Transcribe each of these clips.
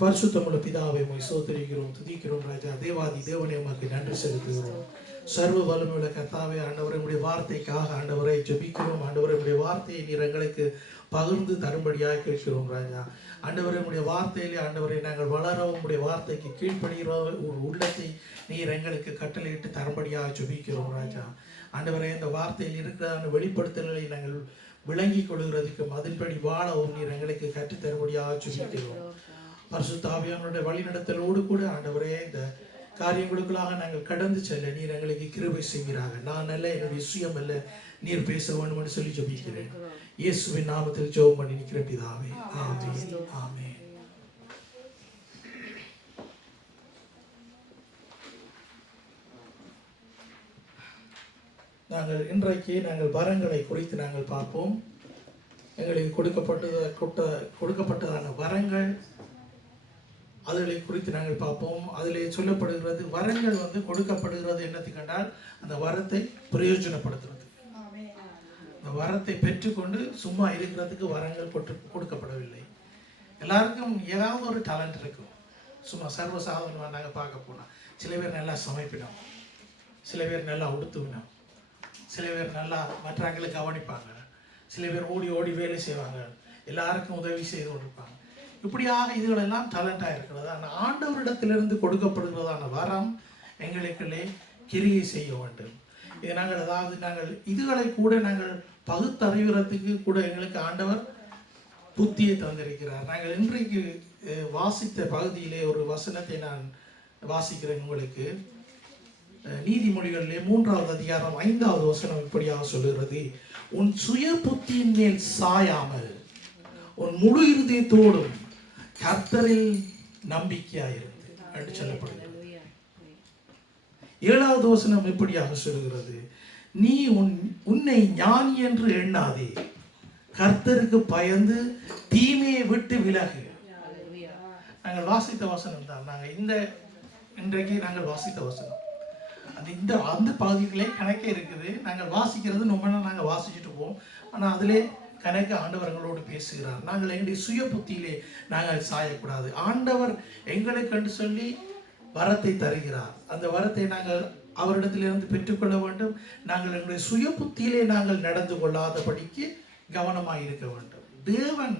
பரிசுத்தமுள்ள பிதாவை உம்மை ஸ்தோத்திரிக்கிறோம், துதிக்கிறோம் ராஜா. தேவாதி தேவனே உமக்கு நன்றி செலுத்துகிறோம். சர்வ வல்லமையுள்ள கர்த்தாவே, ஆண்டவரே உம்முடைய வார்த்தைக்காக ஆண்டவரை ஜெபிக்கிறோம். ஆண்டவரே உம்முடைய வார்த்தையை நீர் எங்களுக்கு பகிர்ந்து தரும்படியாக கேட்கிறோம் ராஜா. ஆண்டவரே உம்முடைய வார்த்தையிலே ஆண்டவரை நாங்கள் வளரவும் உம்முடைய வார்த்தைக்கு கீழ்ப்படுகிற ஒரு உள்ளத்தை நீர் எங்களுக்கு கட்டளையிட்டு தரும்படியாக ஜெபிக்கிறோம் ராஜா. ஆண்டவரே இந்த வார்த்தையில் இருக்கிற வெளிப்படுத்தல்களை நாங்கள் விளங்கி கொள்கிறதுக்கும் அதன்படி வாழவும் நீர் எங்களுக்கு கற்றுத்தரும்படியாக ஜெபிக்கிறோம். பரிசுத்த ஆவியானவருடைய வழிநடத்தலோடு கூட ஆண்டவரே இந்த காரியங்களுக்குள்ளாக நாங்கள் கடந்து செல்ல நீர் எங்களுக்கு கிருபை செய்கிறாங்க. நான் அல்ல, என்னுடைய சுயம் அல்ல, நீர் பேச வேண்டும் என்று சொல்லி ஜெபிக்கிறேன். இயேசுவின் நாமத்தில் ஜெபம் பண்ணி நிற்கிற பிதாவே, ஆமென், ஆமென். நாங்கள் இன்றைக்கு வரங்களை குறித்து நாங்கள் பார்ப்போம். எங்களுக்கு கொடுக்கப்பட்டதான வரங்கள் அதுகளை குறித்து நாங்கள் பார்ப்போம். அதிலே சொல்லப்படுகிறது வரங்கள் கொடுக்கப்படுகிறது என்னத்துக்கு கண்டால் அந்த வரத்தை பிரயோஜனப்படுத்துறது. அந்த வரத்தை பெற்றுக்கொண்டு சும்மா இருக்கிறதுக்கு வரங்கள் கொடுக்கப்படவில்லை. எல்லாருக்கும் ஏதாவது ஒரு டேலண்ட் இருக்கும். சும்மா சர்வசாதாரணமாக நாங்கள் பார்க்க போனால் சில பேர் நல்லா சமைப்பினோம், சில பேர் நல்லா உடுத்துவினோம், சில பேர் நல்லா மற்றவங்களுக்கு கவனிப்பாங்க, சில பேர் ஓடி ஓடி வேலை செய்வாங்க, எல்லாருக்கும் உதவி செய்து கொண்டிருப்பாங்க. இப்படியாக இதுகளெல்லாம் டேலண்டாக இருக்கிறது. ஆனால் ஆண்டவரிடத்திலிருந்து கொடுக்கப்படுகிறதான வரம் எங்களுக்குள்ளே கிரியை செய்ய வேண்டும். இது நாங்கள் இதுகளை கூட நாங்கள் பகுத்தறிவுறதுக்கு கூட எங்களுக்கு ஆண்டவர் புத்தியை தந்திருக்கிறார். நாங்கள் இன்றைக்கு வாசித்த பகுதியிலே ஒரு வசனத்தை நான் வாசிக்கிறேன் உங்களுக்கு. நீதிமொழிகளிலே 3வது அதிகாரம் 5வது வசனம் இப்படியாக சொல்லுகிறது: உன் சுய புத்தியின் மேல் சாயாமல் உன் முழு இருதயத்தோடும் கர்த்தரில் நம்பிக்கையாயிருந்து என்று சொல்லப்படுகிறது. 7வது வசனம் இப்படியாக சொல்லுகிறது: நீ உன்னை ஞானி என்று எண்ணாதே, கர்த்தருக்கு பயந்து தீமையை விட்டு விலகு. நாங்கள் வாசித்த வசனம் தான். இன்றைக்கு நாங்கள் வாசித்த வசனம் அந்த பகுதிகளே கணக்கே இருக்குது. நாங்கள் வாசிக்கிறது ரொம்ப நாங்கள் வாசிச்சுட்டு போவோம். ஆனால் அதிலே கணக்கு ஆண்டவர்களோடு பேசுகிறார். நாங்கள் எங்களுடைய சுய புத்தியிலே நாங்கள் சாயக்கூடாது. ஆண்டவர் எங்களுக்கு என்று சொல்லி வரத்தை தருகிறார். அந்த வரத்தை நாங்கள் அவரிடத்திலிருந்து பெற்றுக்கொள்ள வேண்டும். நாங்கள் எங்களுடைய சுய புத்தியிலே நாங்கள் நடந்து கொள்ளாதபடிக்கு கவனமாக இருக்க வேண்டும். தேவன்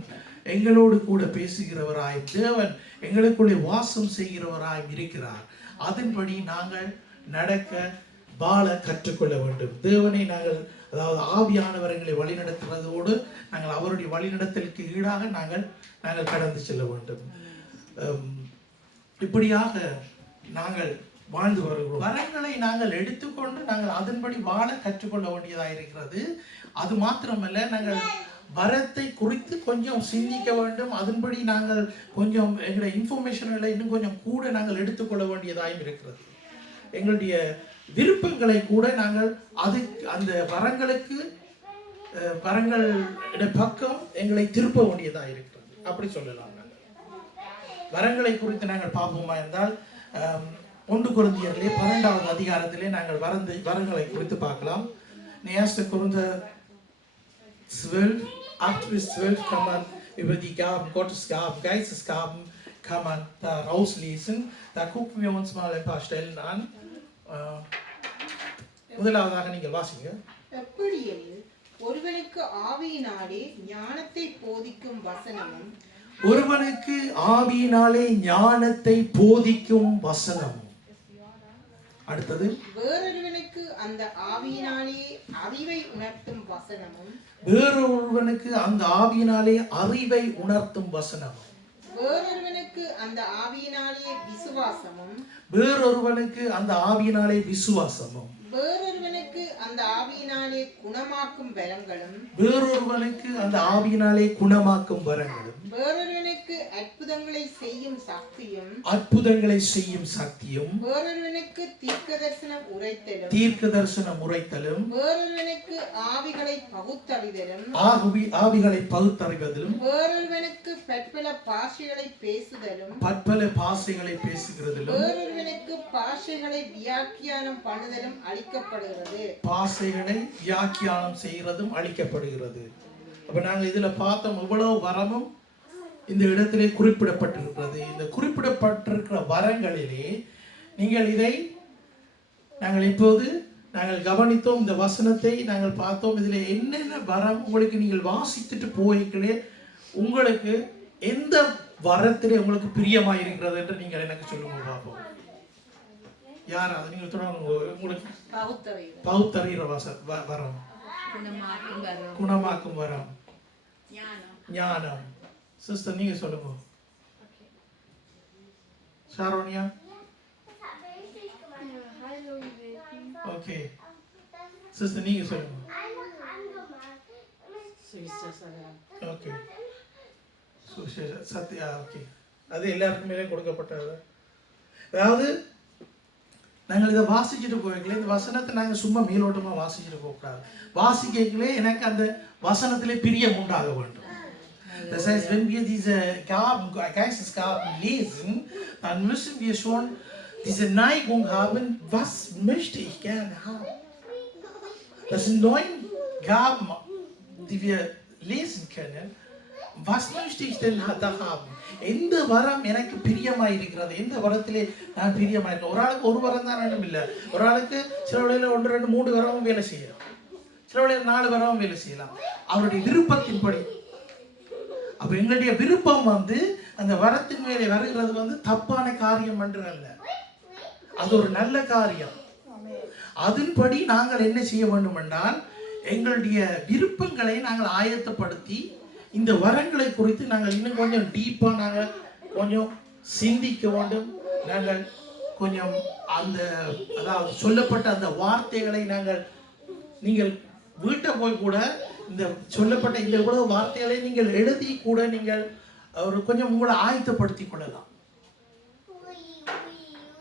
எங்களோடு கூட பேசுகிறவராய், தேவன் எங்களுக்குள்ளே வாசம் செய்கிறவராய் இருக்கிறார். அதன்படி நாங்கள் நடக்க வாழ கற்றுக்கொள்ள வேண்டும். தேவனை நாங்கள், அதாவது ஆவியானவர்களை வழிநடத்துவதோடு நாங்கள் அவருடைய வழிநடத்தலுக்கு ஈடாக நாங்கள் கடந்து செல்ல வேண்டும். இப்படியாக நாங்கள் வாழ்ந்து வருகிறோம். வரங்களை நாங்கள் எடுத்துக்கொண்டு நாங்கள் அதன்படி வாழ கற்றுக்கொள்ள வேண்டியதாக இருக்கிறது. அது மாத்திரமல்ல, நாங்கள் வரத்தை குறித்து கொஞ்சம் சிந்திக்க வேண்டும். அதன்படி நாங்கள் கொஞ்சம் எங்களுடைய இன்ஃபர்மேஷன்களை இன்னும் கொஞ்சம் கூட நாங்கள் எடுத்துக்கொள்ள வேண்டியதாகவும் இருக்கிறது. எங்களுடைய விருப்பங்களை கூட நாங்கள் அந்த வரங்கள் பக்கம் எங்களை திருப்ப வேண்டியதாக இருக்கிறது. அப்படி சொல்லலாம். நாங்கள் வரங்களை குறித்து நாங்கள் பார்ப்போமா என்றால் 1 கொரிந்தியரிலே 12வது அதிகாரத்திலே நாங்கள் வரங்களை குறித்து பார்க்கலாம். 1. Korinther 12:8-12 kann man über die Gaben, Gottes Gaben, Geistesgaben kann man da rauslesen. Da gucken wir uns mal ein paar Stellen an. முதலாவதாக நீங்கள் வாசிங்க. எப்படியெனில் ஒருவனுக்கு ஆவியினாலே ஞானத்தை போதிக்கும் வசனமும், ஒருவனுக்கு ஆவியினாலே ஞானத்தை போதிக்கும் வசனம். அடுத்தது, வேறொருவனுக்கு அந்த ஆவியினாலே அறிவை உணர்த்தும் வசனமும், வேறொருவனுக்கு அந்த ஆவியினாலே அறிவை உணர்த்தும் வசனம், வேறொருவனுக்கு அந்த ஆவியினாலே விசுவாசமும், வேறொருவனுக்கு அந்த ஆவியினாலே விசுவாசமும், வேறொருவனுக்கு அந்த ஆவியினாலே குணமாக்கும் வரங்களும், வேறொருவனுக்கு அந்த ஆவியினாலே குணமாக்கும் வரங்களும், வேறொருவனுக்கு அற்புதங்களை செய்யும் சக்தியும், அற்புதங்களை செய்யும் சக்தியும், வேறொருவனுக்கு தீர்க்க தரிசனம் உரைத்தலும், வேறொருவனுக்கு ஆவிகளை பகுத்தறிதலும், ஆவிகளை பகுத்தறிவதிலும், வேறொருவனுக்கு பற்பல பாஷைகளை பேசுகிறதிலும், வேறொருவனுக்கு பாஷைகளை வியாக்கியானம் பண்ணுதலும் அளிக்கப்படுகிறது. பாஷைகளை வியாக்கியானம் செய்கிறதும் அளிக்கப்படுகிறது. அப்ப நாங்க இதுல பார்த்தோம், இவ்வளவு வரமும் இந்த இடத்திலே குறிப்பிடப்பட்டிருக்கிறது. இந்த வரங்களிலே நீங்கள் இதை நாங்கள் இப்போது நாங்கள் கவனித்தோம். இந்த வசனத்தை நாங்கள் பார்த்தோம். இதில் என்னென்ன வரம் உங்களுக்கு நீங்கள் வாசித்துட்டு போய்களே உங்களுக்கு எந்த வரத்திலே உங்களுக்கு பிரியமாக இருக்கிறது என்று நீங்கள் எனக்கு சொல்லுங்க பார்ப்போம். யார் அது நீங்கள் தொடங்க. உங்களுக்கு பகுத்தறிகிற வரம், குணமாக்கும் வரம், ஞானம். சிஸ்டர் நீங்க சொல்லுங்க. ஷாரோனியா ஓகே. சிஸ்டர் நீங்க சொல்லுங்க. ஓகே. சத்யா ஓகே. அது எல்லாருக்குமே கொடுக்கப்பட்டது. அதாவது நாங்கள் இதை வாசிச்சுட்டு போய்க்கல, இந்த வசனத்தை நாங்கள் சும்மா மேலோட்டமாக வாசிச்சுட்டு போகக்கூடாது. வாசிக்கலே எனக்கு அந்த வசனத்திலே பிரியம் உண்டாக வேண்டும். Das heißt, wenn wir diese Gaben, Geistesgaben lesen, dann müssen wir schon diese Neigung haben, was möchte ich gerne haben. Das sind 9 Gaben, die wir lesen können. Was möchte ich denn da haben? எந்த வரம் எனக்கு பிரியமாக இருக்கிறது, எந்த வரத்திலே நான் பிரியமாக இருக்கேன். ஒரு ஆளுக்கு ஒரு வரம் தான் வேணும் இல்லை. ஒரு ஆளுக்கு சில வேளையில் 1, 2, 3 வரமும் வேலை செய்யலாம், சில வேளையில் 4 வரமும் வேலை செய்யலாம், அவருடைய விருப்பத்தின்படி. அப்போ எங்களுடைய விருப்பம் அந்த வரத்தின் மேலே வருகிறது தப்பான காரியம் என்று அல்ல, அது ஒரு நல்ல காரியம். அதன்படி நாங்கள் என்ன செய்ய வேண்டும் என்றால் எங்களுடைய விருப்பங்களை நாங்கள் ஆயத்தப்படுத்தி இந்த வரங்களை குறித்து நாங்கள் இன்னும் கொஞ்சம் டீப்பாக நாங்கள் கொஞ்சம் சிந்திக்க வேண்டும். நாங்கள் கொஞ்சம் அந்த அதாவது சொல்லப்பட்ட அந்த வார்த்தைகளை நீங்கள் வீட்டை போய் கூட இந்த சொல்லப்பட்ட இந்த இவ்வளவு வார்த்தைகளை நீங்கள் எழுதி கூட நீங்கள் ஒரு கொஞ்சம் உங்களை ஆயத்தப்படுத்தி கொள்ளலாம்.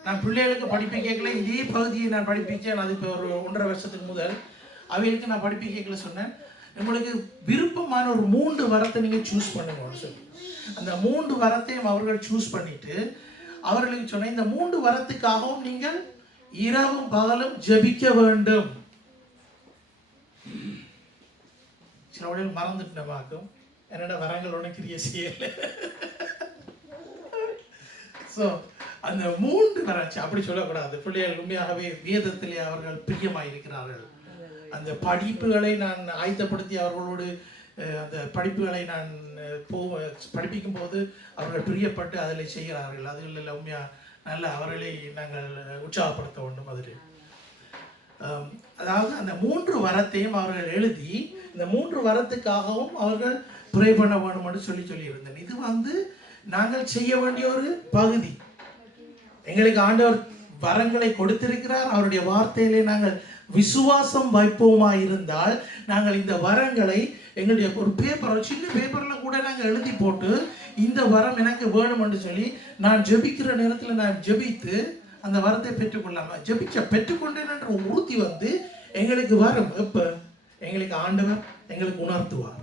நான் பிள்ளைகளுக்கு படிப்பிக்கல இதே பகுதியை நான் படிப்பிச்சேன். அது இப்போ ஒரு 1.5 வருஷத்துக்கு முதல் அவைகளுக்கு நான் படிப்பிக்கல சொன்னேன், உங்களுக்கு விருப்பமான ஒரு 3 வரத்தை நீங்கள் சூஸ் பண்ணுங்கன்னு சொல்லி. அந்த 3 வரத்தையும் அவர்கள் சூஸ் பண்ணிட்டு அவர்களுக்கு சொன்ன இந்த 3 வரத்துக்காகவும் நீங்கள் இரவும் பகலும் ஜெபிக்க வேண்டும். சில உடல் மறந்துட்டு பார்க்கும் என்னோட வரங்களோட கிரியை செய்யலை. ஸோ அந்த 3 வராச்சு அப்படி சொல்லக்கூடாது. பிள்ளைகள் உண்மையாகவே வேதத்திலே அவர்கள் பிரியமாக இருக்கிறார்கள். அந்த படிப்புகளை நான் ஆயத்தப்படுத்தி அவர்களோடு அந்த படிப்புகளை நான் படிப்பிக்கும் போது அவர்கள் பிரியப்பட்டு அதில் செய்கிறார்கள். அதில் உண்மையாக நல்ல அவர்களை நாங்கள் உற்சாகப்படுத்த வேண்டும். அதில் அதாவது அந்த 3 வரத்தையும் அவர்கள் எழுதி இந்த 3 வரத்துக்காகவும் அவர்கள் ப்ரே பண்ண வேண்டும் என்று சொல்லியிருந்தேன். இது நாங்கள் செய்ய வேண்டிய ஒரு பகுதி. எங்களுக்கு ஆண்டவர் வரங்களை கொடுத்திருக்கிறார். அவருடைய வார்த்தையிலே நாங்கள் விசுவாசம் வைப்போமா இருந்தால் நாங்கள் இந்த வரங்களை எங்களுடைய ஒரு பேப்பர் சின்ன பேப்பரில் கூட நாங்கள் எழுதி போட்டு இந்த வரம் எனக்கு வேணும் என்று சொல்லி நான் ஜெபிக்கிற நேரத்தில் நான் ஜெபித்து அந்த வரத்தை பெற்றுக்கொள்ளாம பெற்றுக்கொண்டேன் என்ற உறுதி எங்களுக்கு வரும். எப்போ எங்களுக்கு ஆண்டவர் எங்களுக்கு உணர்த்துவார்.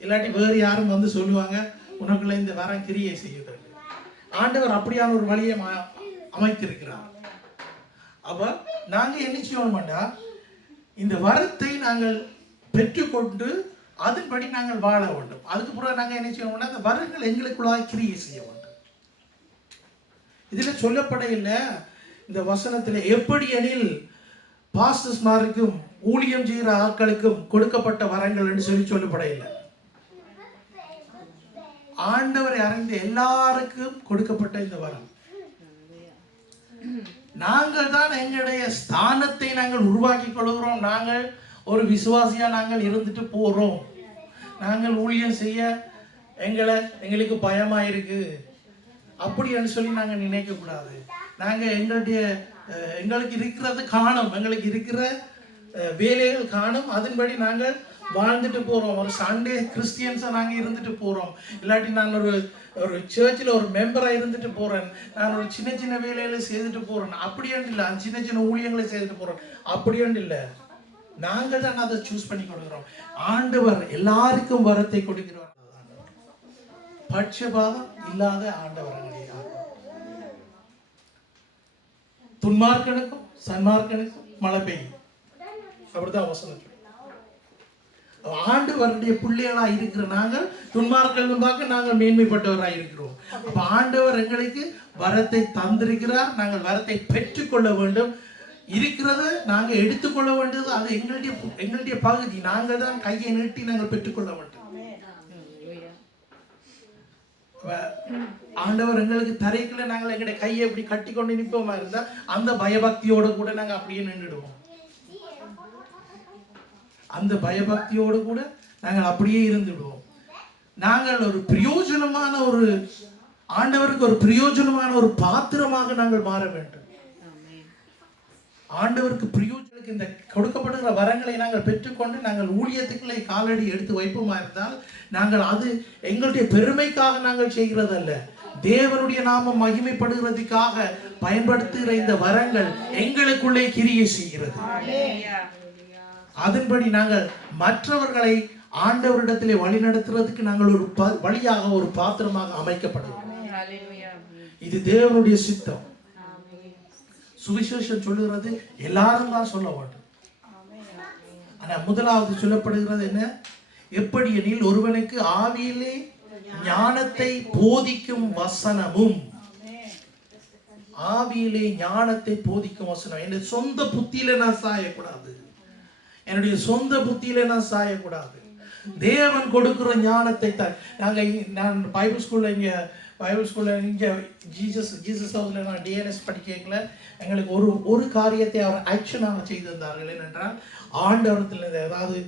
இல்லாட்டி வேறு யாரும் சொல்லுவாங்க உனக்குள்ள இந்த வரம் கிரியை செய்யுது. ஆண்டவர் அப்படியான ஒரு வழியை அமைத்திருக்கிறார். அப்ப நாங்க என்ன செய்யணும்டா இந்த வரத்தை நாங்கள் பெற்றுக்கொண்டு அதன்படி நாங்கள் வாழ வேண்டும். அதுக்கு பிறகு நாங்கள் என்ன செய்யணும்னா அந்த வரங்கள் எங்களுக்குள்ளாக கிரியை செய்ய வேண்டும். இதில் சொல்லப்பட இல்லை இந்த வசனத்தில் எப்படி எனில் பாஸ்டர்ஸ்மாருக்கும் ஊழியம் செய்கிற ஆட்களுக்கும் கொடுக்கப்பட்ட வரங்கள் என்று சொல்லப்பட இல்லை. ஆண்டவரை அறிந்த எல்லாருக்கும் கொடுக்கப்பட்ட இந்த வரம். நாங்கள் தான் எங்களுடைய ஸ்தானத்தை நாங்கள் உருவாக்கி கொள்கிறோம். நாங்கள் ஒரு விசுவாசியா நாங்கள் இருந்துட்டு போறோம். நாங்கள் ஊழியம் செய்ய எங்களுக்கு பயமா இருக்கு அப்படின்னு சொல்லி நாங்கள் நினைக்க கூடாது. நாங்கள் எங்களுக்கு இருக்கிறது காணும், எங்களுக்கு இருக்கிற வேலைகள் காணும், அதன்படி நாங்கள் வாழ்ந்துட்டு போறோம். ஒரு சண்டே கிறிஸ்டியன்ஸா நாங்கள் இருந்துட்டு போறோம். இல்லாட்டி நான் ஒரு சர்ச்சில் ஒரு மெம்பராக இருந்துட்டு போறேன், நான் ஒரு சின்ன சின்ன வேலைகளை செய்துட்டு போறேன் அப்படியாண்டு இல்லை, சின்ன சின்ன ஊழியங்களை செய்துட்டு போறேன் அப்படியாண்டு இல்லை. நாங்கள் தான் அதை சூஸ் பண்ணி கொடுக்கிறோம். ஆண்டவர் எல்லாருக்கும் வரத்தை கொடுக்கிறார். பட்சபாதம் இல்லாத ஆண்டவர் துன்மார்க்கனுக்கும் சன்மார்க்கனுக்கும் மழை பெய்யும். அப்படிதான் வசனம். ஆண்டவருடைய பிள்ளைகளா இருக்கிற நாங்கள் துன்மார்கள் பார்க்க நாங்கள் மேன்மைப்பட்டவராக இருக்கிறோம். அப்ப ஆண்டவர் எங்களுக்கு வரத்தை தந்திருக்கிறார். நாங்கள் வரத்தை பெற்றுக்கொள்ள வேண்டும். இருக்கிறத நாங்கள் எடுத்துக்கொள்ள வேண்டியது அது எங்களுடைய பகுதி. நாங்கள் தான் கையை நீட்டி நாங்கள் பெற்றுக்கொள்ள வேண்டும். ஆண்டவர் எங்களுக்கு தரைக்குள்ள நாங்கள் எங்களுடைய கையை எப்படி கட்டி கொண்டு நிற்போமா இருந்தா அந்த பயபக்தியோடு கூட நாங்கள் அப்படியே நின்றுடுவோம். அந்த பயபக்தியோடு கூட நாங்கள் அப்படியே இருந்துடுவோம். நாங்கள் ஒரு பிரயோஜனமான ஒரு ஆண்டவருக்கு ஒரு பிரயோஜனமான ஒரு பாத்திரமாக நாங்கள் மாற வேண்டும். ஆண்டவருக்கு பிரயோஜனத்துக்கு இந்த கொடுக்கப்படுகிற வரங்களை நாங்கள் பெற்றுக்கொண்டு நாங்கள் ஊழியத்துக்குள்ளே காலடி எடுத்து வைப்போமா இருந்தால் நாங்கள் அது எங்களுடைய பெருமைக்காக நாங்கள் செய்கிறதல்ல, தேவனுடைய நாமம் மகிமைப்படுகிறதுக்காக பயன்படுத்துகிற இந்த வரங்கள் எங்களுக்குள்ளே கிரியை செய்கிறது. அதன்படி நாங்கள் மற்றவர்களை ஆண்டவரிடத்திலே வழி நடத்துறதுக்கு நாங்கள் ஒரு வழியாக ஒரு பாத்திரமாக அமைக்கப்படுகிறோம். இது தேவனுடைய சித்தம். சுவிசேஷம் சொல்லுகிறது எல்லாரும் தான் சொல்ல வேண்டும். ஆனா முதலாவது சொல்லப்படுகிறது என்ன? எப்படி எனில் ஒருவனுக்கு ஆவியிலே ஞானத்தை போதிக்கும் வசனமும். ஆவியிலே ஞானத்தை போதிக்கும் வசனம். என்னுடைய சொந்த புத்தியில நான் சாயக்கூடாது. என்னுடைய சொந்த புத்தியில நான் சாயக்கூடாது. தேவன் கொடுக்கிற ஞானத்தை தான். நான் பைபிள் ஸ்கூல்ல இங்கே ஜீசஸ் ஹவுஸில் நான் டிஎன்எஸ் படிக்கல. எங்களுக்கு ஒரு காரியத்தை அவர் ஆக்ஷனாக செய்திருந்தார்கள். என்னென்றால் ஆண்டவரத்தில் அதாவது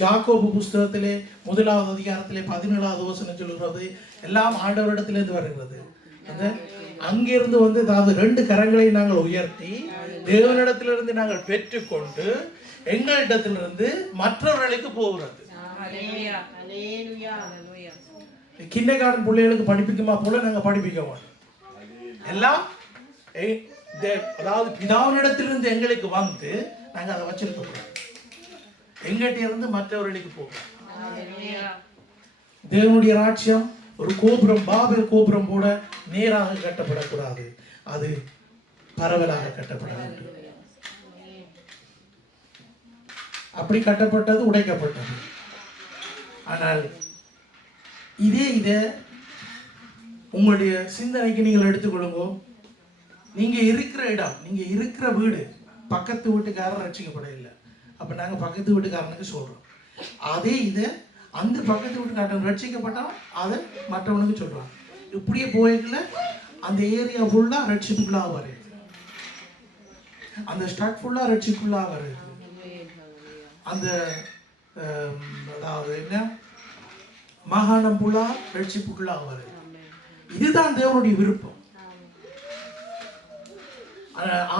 ஜாக்கோபு புஸ்தகத்திலே 1வது அதிகாரத்திலே 17வது வசனம் சொல்லுகிறது எல்லாம் ஆண்டவரிடத்திலிருந்து வருகிறது. அந்த அங்கிருந்து வந்து அதாவது 2 கரங்களை நாங்கள் உயர்த்தி தேவனிடத்திலிருந்து நாங்கள் பெற்றுக்கொண்டு எங்களிடத்திலிருந்து மற்றவர்களுக்கு போகிறது. கிண்டர்கார்டன் பிள்ளைகளுக்கு படிப்பிக்குமா போல நாங்கள் படிப்பிக்க மாட்டோம். எல்லாம் அதாவது பிதாவினிடத்திலிருந்து எங்களுக்கு வந்து நாங்கள் அதை வச்சிருக்கோம். எங்கிட்ட இருந்து மற்றவர்களுக்கு போகிறோம். தேவனுடைய ராஜ்யம் ஒரு கோபுரம், பாபேல் கோபுரம் போல நேராக கட்டப்படக்கூடாது. அது பரவலாக கட்டப்பட வேண்டும். அப்படி கட்டப்பட்டது உடைக்கப்பட்டது. ஆனால் இதை உங்களுடைய சிந்தனைக்கு நீங்கள் எடுத்துக்கொள்ளுங்க. நீங்க இருக்கிற இடம், நீங்க இருக்கிற வீடு, பக்கத்து வீட்டுக்காரர் ரட்சிக்கப்பட இல்லை. அப்ப நாங்க பக்கத்து வீட்டுக்காரனுக்கு சொல்றோம். அதே இதை அந்த பக்கத்து வீட்டுக்காரன் ரட்சிக்கப்பட்டால் அதை மற்றவனுக்கு சொல்றாங்க. இப்படியே போய்க்கல அந்த ஏரியா ஃபுல்லா ரட்சிப்புக்குள்ளாக வருது. அந்த ஸ்டார்ட் ஃபுல்லா ரட்சிப்புக்குள்ளாக வருது. அந்த அதாவது என்ன மாகாணம் ஃபுல்லா ரட்சிப்புக்குள்ளாக வருது. இதுதான் தேவனுடைய விருப்பம்.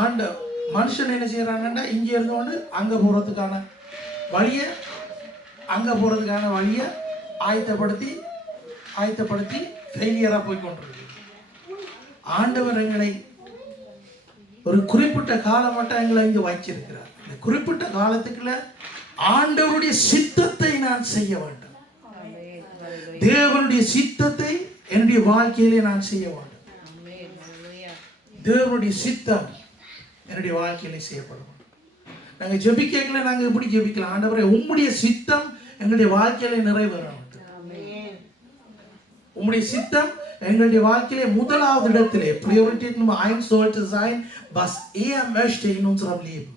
ஆண்ட மனுஷன் என்ன செய்யறாங்கன்னா இங்க இருந்தோன்னு அங்க போறதுக்கான வழியை ஆயத்தப்படுத்தி ஃபெயிலியரா போய் கொண்டிருக்கு. ஆண்டவர் எங்களை ஒரு குறிப்பிட்ட காலம் மட்டும் எங்களை இங்க வச்சிருக்கிறார். இந்த குறிப்பிட்ட காலத்துக்குள்ள ஆண்டவருடைய சித்தத்தை நான் செய்ய வேண்டும். தேவனுடைய சித்தத்தை என்னுடைய வாழ்க்கையிலே நான் செய்ய வேண்டும். தேவனுடைய சித்தம் என்னுடைய வாழ்க்கையிலே செய்யப்படும். நாங்கள் ஜெபிக்கல, நாங்கள் எப்படி ஜெபிக்கலாம்? ஆண்டவரே உம்முடைய சித்தம் எங்களுடைய வாழ்க்கையிலே நிறைவேற வேண்டும். உம்முடைய சித்தம் எங்களுடைய வாழ்க்கையிலே முதலாவது இடத்திலே Priorität Nummer 1 sollte sein, was möchte in unserem Leben.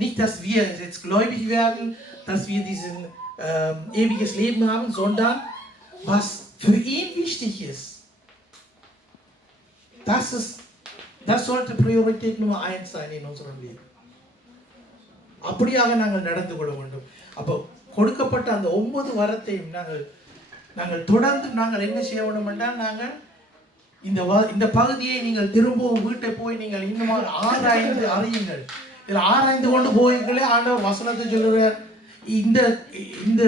Nicht, dass wir jetzt gläubig werden, dass wir diesen ewiges Leben haben, sondern was für ihn wichtig ist. Das sollte Priorität Nummer 1 sein in unserem Leben. அப்படியாக நாங்கள் நடந்து கொள்ள வேண்டும். அப்போ கொடுக்கப்பட்ட அந்த 9 வரத்தையும் நாங்கள் தொடர்ந்து நாங்கள் என்ன செய்ய வேண்டும் என்றால் நாங்கள் இந்த பகுதியை நீங்கள் திரும்பவும் வீட்டை போய் நீங்கள் இன்னும் ஆராய்ந்து அறியுங்கள். இதில் ஆராய்ந்து கொண்டு போய்களே ஆண்டவர் வசனத்தை சொல்லுற இந்த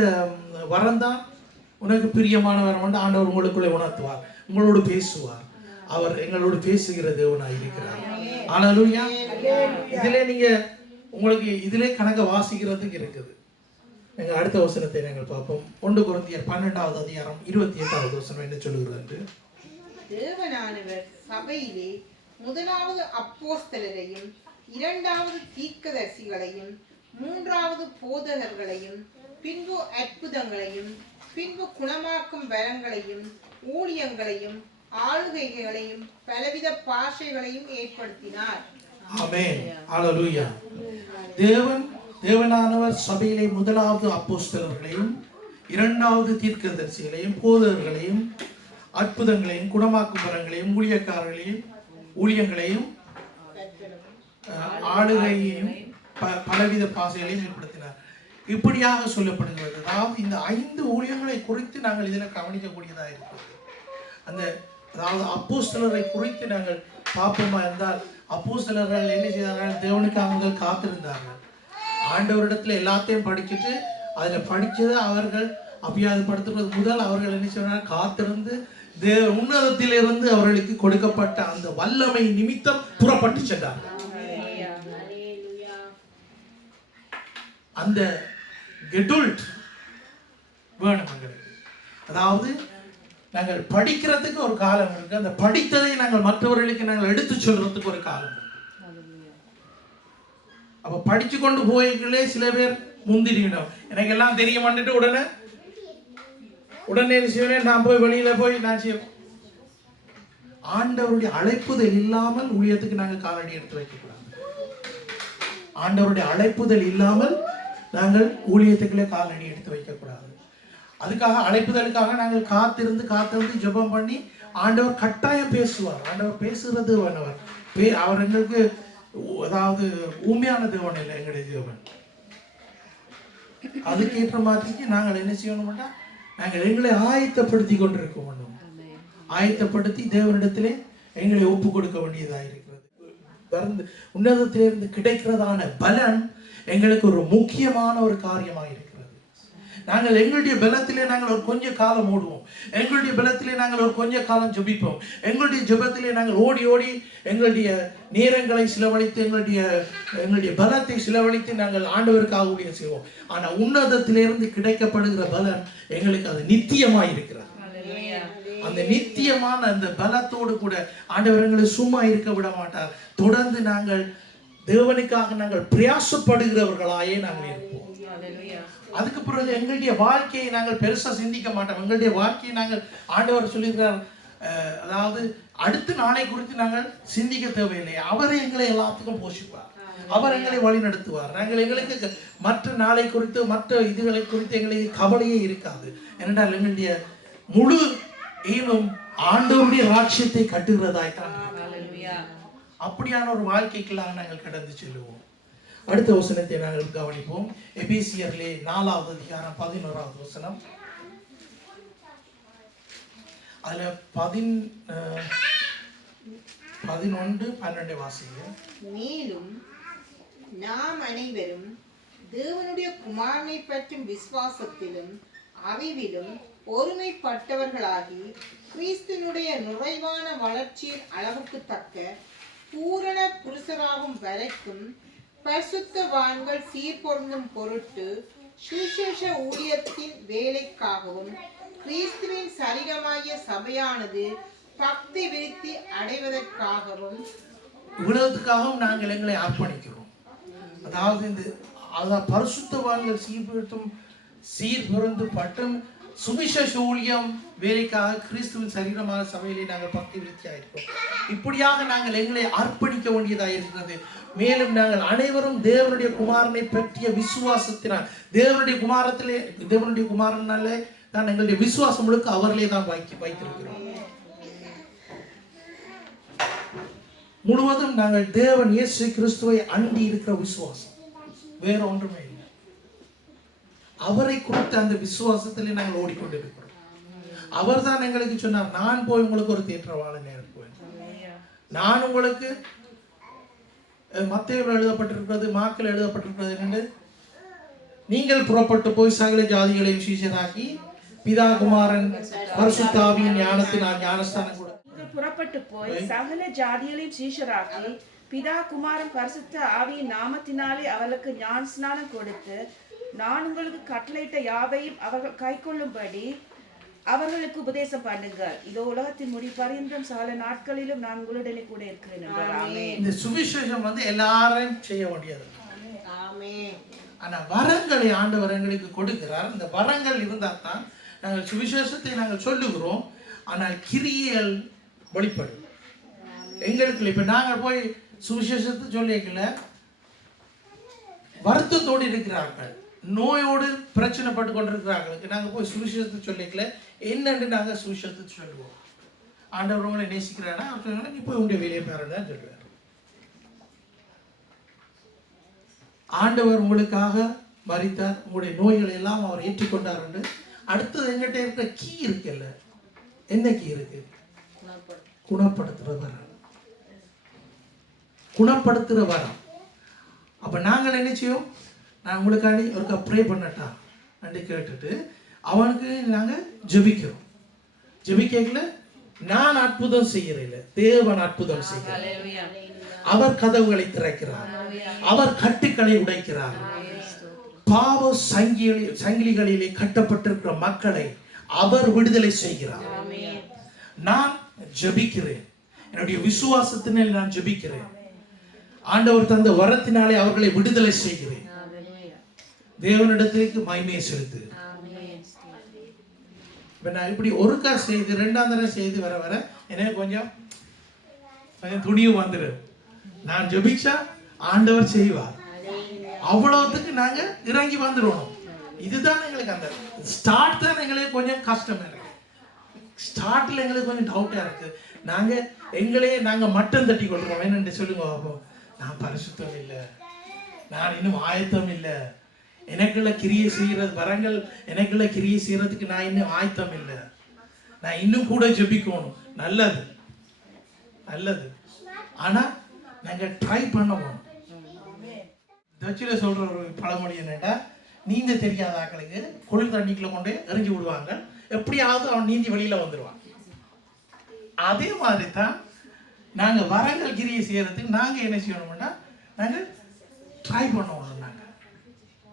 வரம் தான் உனக்கு பிரியமான வரம் என்று ஆண்டவர் உங்களுக்குள்ளே உணர்த்துவார், உங்களோடு பேசுவார். அவர் எங்களோடு பேசுகிற தேவனாய் இருக்கிறார். ஹல்லேலூயா. இதிலே நீங்க உங்களுக்கு இதிலே கணக்க வாசிக்கிறதுக்கு இருக்குது. எங்க அடுத்த வசனத்தை நாங்கள் பார்ப்போம். 1 கொரிந்தியர் 12வது அதிகாரம் 28வது வசனம் என்ன சொல்லுகிறது? தேவனானவர் சபையிலே முதலாவது அப்போஸ்தலரையும் 2வது தீர்க்கதரிசிகளையும் 3வது போதகர்களையும் பின்பு அற்புதங்களையும், பின்பு குணமாக்கும் வரங்களையும், ஊழியங்களையும், ஆளுகைகளையும், பலவித பாஷைகளையும் ஏற்படுத்தினார். ஆமென். ஹalleluya. தேவனானவர் சபையிலே முதலாவது அப்போஸ்தலர்களையும், இரண்டாவது தீர்க்கதரிசிகளையும், போதகர்களையும், அற்புதங்களையும், குணமாக்கும் வரங்களையும், ஊழியங்களையும், ஆளுகையையும், பலவித பாஷைகளையும் ஏற்படுத்தினார். இப்படியாக சொல்லப்படுகிறது. அதாவது இந்த 5 ஊழியங்களை குறித்து நாங்கள் இதில் கவனிக்கக்கூடியதாக இருக்கிறது. அதாவது அப்போஸ்தலரை குறித்து நாங்கள் பார்ப்போமா இருந்தால், அப்போஸ்தலர்கள் என்ன செய்தார்கள்? தேவனுக்காக காத்திருந்தார்கள். ஆண்டவரிடத்தில் எல்லாத்தையும் படிச்சுட்டு அதில் படித்ததை அவர்கள் அபியாதப்படுத்துவது முதல் அவர்கள் என்ன செய்வார்கள்? காத்திருந்து உன்னதத்திலிருந்து அவர்களுக்கு கொடுக்கப்பட்ட அந்த வல்லமை நிமித்தம் புறப்பட்டு சென்றார்கள். அந்த கெடுல்ட் வேணும் எங்களுக்கு. அதாவது நாங்கள் படிக்கிறதுக்கு ஒரு காலம் இருக்கு, அந்த படித்ததை நாங்கள் மற்றவர்களுக்கு நாங்கள் எடுத்து சொல்றதுக்கு ஒரு காலம் இருக்கு. அப்ப படிச்சு கொண்டு போய்களே சில பேர் முந்திரிக்கணும். எனக்கு எல்லாம் தெரிய மாட்டேட்டு உடனே செய்வேன், நான் போய் வெளியில போய் நான் செய்வேன். ஆண்டவருடைய அழைப்புதல் இல்லாமல் ஊழியத்துக்கு நாங்கள் காலடி எடுத்து வைக்கக்கூடாது. ஆண்டவருடைய அழைப்புதல் இல்லாமல் நாங்கள் ஊழியத்துக்குள்ளே காலடி எடுத்து வைக்கக்கூடாது. அதுக்காக அழைப்புதலுக்காக நாங்கள் காத்திருந்து ஜெபம் பண்ணி ஆண்டவர் கட்டாயம் பேசுவார். ஆண்டவர் பேசுறது வேணவர். அவர் எங்களுக்கு அதாவது உண்மையான தேவன் இல்லை, எங்களுடைய தேவன். அதுக்கேற்ற மாதிரிக்கு நாங்கள் என்ன செய்யணும்னா, நாங்கள் எங்களை ஆயத்தப்படுத்தி கொண்டிருக்க வேண்டும். ஆயத்தப்படுத்தி தேவனிடத்திலே எங்களை ஒப்பு கொடுக்க வேண்டியதாக இருக்கிறது. உன்னதத்திலிருந்து கிடைக்கிறதான பலன் எங்களுக்கு ஒரு முக்கியமான ஒரு காரியமாக இருக்கிறது. நாங்கள் எங்களுடைய பலத்திலே நாங்கள் ஒரு கொஞ்ச காலம் ஓடுவோம், எங்களுடைய பலத்திலே நாங்கள் ஒரு கொஞ்ச காலம் ஜெபிப்போம், எங்களுடைய ஜெபத்திலே நாங்கள் ஓடி எங்களுடைய நேரங்களை செலவழித்து எங்களுடைய பலத்தை செலவழித்து நாங்கள் ஆண்டவருக்காக ஊழியம் செய்வோம். ஆனால் உன்னதத்திலிருந்து கிடைக்கப்படுகிற பலன் எங்களுக்கு அது நித்தியமாக இருக்கிறது. அந்த நித்தியமான அந்த பலத்தோடு கூட ஆண்டவர் எங்களை சும்மா இருக்க விட மாட்டார். தொடர்ந்து நாங்கள் தேவனுக்காக நாங்கள் பிரயாசப்படுகிறவர்களாயே நாங்கள் இருப்போம். அதுக்கு பிறகு எங்களுடைய வாழ்க்கையை நாங்கள் பெருசா சிந்திக்க மாட்டோம். எங்களுடைய வாழ்க்கையை நாங்கள் ஆண்டவர் சொல்லியிருக்கிறார், அதாவது அடுத்த நாளை குறித்து நாங்கள் சிந்திக்க தேவையில்லை. அவரை எங்களை எல்லாத்துக்கும் போஷிப்பார், அவர் எங்களை வழி நடத்துவார். நாங்கள் எங்களுக்கு மற்ற நாளை குறித்து மற்ற இதுகளை குறித்து எங்களுக்கு கவலையே இருக்காது. ஏனென்றால் எங்களுடைய முழு எய்மும் ஆண்டவருடைய ராஜ்யத்தை கட்டுகிறதாய்த்தான். அப்படியான ஒரு வாழ்க்கைக்குள்ளாக நாங்கள் கடந்து செல்லுவோம். அடுத்த வசனத்தை நாங்கள் கவனிப்போம். எபேசியர்லே 4வது அதிகாரம் 11வது வசனம். அதுல 11, 12 வாசிங்க. மேலும் நாம் அனைவரும் தேவனுடைய குமாரனை பற்றும் விசுவாசத்திலும் அறிவிலும் ஒருமைப்பட்டவர்களாகி கிறிஸ்துவினுடைய நிறைவான வளர்ச்சியின் அளவுக்கு தக்க பூரண புருஷராகும் வரைக்கும் பரிசுத்தவான்கள் சீர்பொருந்தும் பொருட்டு சுவிசேஷ ஊழியத்தின் வேலைக்காகவும் கிறிஸ்துவின் சரீரமாகிய சபையானது பக்தி விருத்தி அடைவதற்காகவும் உலகத்துக்காகவும் நாங்கள் எங்களை அர்ப்பணிக்கிறோம். அதாவது பரிசுத்தவான்கள் சீர்பொருந்து பட்டும் சுவிசேஷ ஊழியம் வேலைக்காக கிறிஸ்துவின் சரீரமான சபையிலே நாங்கள் பக்தி விருத்தியாக இருக்கிறோம். இப்படியாக நாங்கள் எங்களை அர்ப்பணிக்க வேண்டியதாக இருக்கிறது. மேலும் நாங்கள் அனைவரும் தேவனுடைய குமாரனை பற்றிய விசுவாசத்தினால் தேவனுடைய குமாரனாலே தான் எங்களுடைய விசுவாசம் முழுக்க அவர்களே தான் வைத்திருக்கிறோம். முழுவதும் நாங்கள் தேவன் இயேசு கிறிஸ்துவை அண்டி இருக்கிற விசுவாசம், வேற ஒன்றுமே இல்லை. அவரை குறித்த அந்த விசுவாசத்திலே நாங்கள் ஓடிக்கொண்டிருக்கிறோம். அவர் தான் எங்களுக்கு சொன்னார், நான் போய் உங்களுக்கு ஒரு தேற்றவாளனை அனுப்புவேன். நான் உங்களுக்கு மத்தேயுவில் எழுதப்பட்டிருக்கிறது, மார்க்கில் எழுதப்பட்டிருக்கிறது என்று, நீங்கள் புறப்பட்டு போய் சகல ஜாதிகளையும் சீஷராக்கி பிதா குமாரன் பரிசுத்த ஆவியின் ஞானத்தினால் ஞானஸ்தானம் கூட புறப்பட்டு போய் சகல ஜாதிகளையும் சீஷராக்கி பிதா குமாரன் பரிசுத்த ஆவியின் நாமத்தினாலே அவர்களுக்கு ஞானஸ்நானம் கொடுத்து நான் உங்களுக்கு கட்டளையிட்ட யாவையும் அவர்கள் கைக்கொள்ளும்படி அவர்களுக்கு உபதேசம் பண்ணுங்கள். இதோ உலகத்தின் முடிப்பறிந்தும் சகல நாட்களிலும் நான் உங்களுடனே கூட இருக்கிறேன். இந்த சுவிசேஷம் எல்லாரும் செய்ய வேண்டியது. ஆனால் வரங்களை ஆண்டவர் எங்களுக்கு கொடுக்கிறார். இந்த வரங்கள் இருந்தால் தான் நாங்கள் சுவிசேஷத்தை நாங்கள் சொல்லுகிறோம். ஆனால் கிரியைகள் வெளிப்படும் எங்களுக்கு. இப்போ நாங்கள் போய் சுவிசேஷத்தை சொல்லிக்கல, வருத்தத்தோடு இருக்கிறார்கள், நோயோடு பிரச்சனைப்பட்டு கொண்டிருக்கிறார்களுக்கு நாங்கள் போய் சுவிசேஷத்தை சொல்லிக்கல, என்னென்று நாங்கள் சுவிசேஷத்தை சொல்லுவோம். ஆண்டவர் உங்களை நேசிக்கிறானா, அவர் சொல்லுவாங்க நீ போய் உங்களுடைய வேலையை பாருன்னு தான் சொல்லுவார். ஆண்டவர் உங்களுக்காக மரித்தார், உங்களுடைய நோய்களை எல்லாம் அவர் ஏற்றுக்கொண்டார் என்று. அடுத்தது எங்கிட்ட இருக்கிற கீ இருக்குல்ல, என்ன கீ இருக்கு? குணப்படுத்துகிற வரம். குணப்படுத்துகிற வரம். அப்போ நாங்கள் என்ன செய்வோம்? நான் உங்களுக்காண்டி ஒருக்கா ப்ரே பண்ணட்டா அப்படி கேட்டுட்டு அவனுக்கு நாங்கள் ஜெபிக்கிறோம். ஜெபிக்கல நான் அற்புதம் செய்கிறேன், தேவன் அற்புதம் செய்கிறார். அவர் கதவுகளை திறக்கிறார், அவர் கட்டுக்களை உடைக்கிறார். பாவ சங்கிலிகளிலே கட்டப்பட்டிருக்கிற மக்களை அவர் விடுதலை செய்கிறார். நான் ஜெபிக்கிறேன், என்னுடைய விசுவாசத்தினால் நான் ஜெபிக்கிறேன். ஆண்டவர் தந்த வரத்தினாலே அவர்களை விடுதலை செய்கிறேன். தேவனிடத்திற்கு மகிமையை செலுத்து. நான் இப்படி ஒருக்கா செய்து 2ஆம் தடவை செய்து வர வர எனக்கு கொஞ்சம் துணியும் வந்துடும். நான் ஜெபிச்சா ஆண்டவர் செய்வார். அவ்வளவுக்கு நாங்க இறங்கி வந்துடுவோம். இதுதான் எங்களுக்கு அந்த ஸ்டார்ட் தான் எங்களுக்கு கொஞ்சம் கஷ்டமா இருக்கு. ஸ்டார்ட்ல எங்களுக்கு கொஞ்சம் டவுட்டா இருக்கு. நாங்க மட்டம் தட்டி கொள்றோம். என்னன்னு சொல்லுங்க பாப்போம். நான் பரிசுத்தம் இல்லை, நான் இன்னும் ஆயத்தம் இல்லை, எனக்குள்ள கிரியை செய்யறது வரங்கள், எனக்குள்ள கிரியை செய்யறதுக்கு நான் இன்னும் ஆயத்தம் இல்லை, நான் இன்னும் கூட ஜெபிக்கணும். நல்லது நல்லது, ஆனா நாங்க ட்ரை பண்ணுவோம். தச்சில சொல்ற ஒரு பழமொழி என்னடா, நீந்த தெரியாத ஆக்களுக்கு குளிர் தண்ணிக்குள்ள கொண்டு எரிஞ்சு விடுவாங்க, எப்படியாவது அவன் நீந்தி வெளியில வந்துடுவான். அதே மாதிரி தான் நாங்க வரங்கள் கிரியை செய்யறதுக்கு நாங்க என்ன செய்யணும்னா நாங்க ட்ரை பண்ணுவோம்.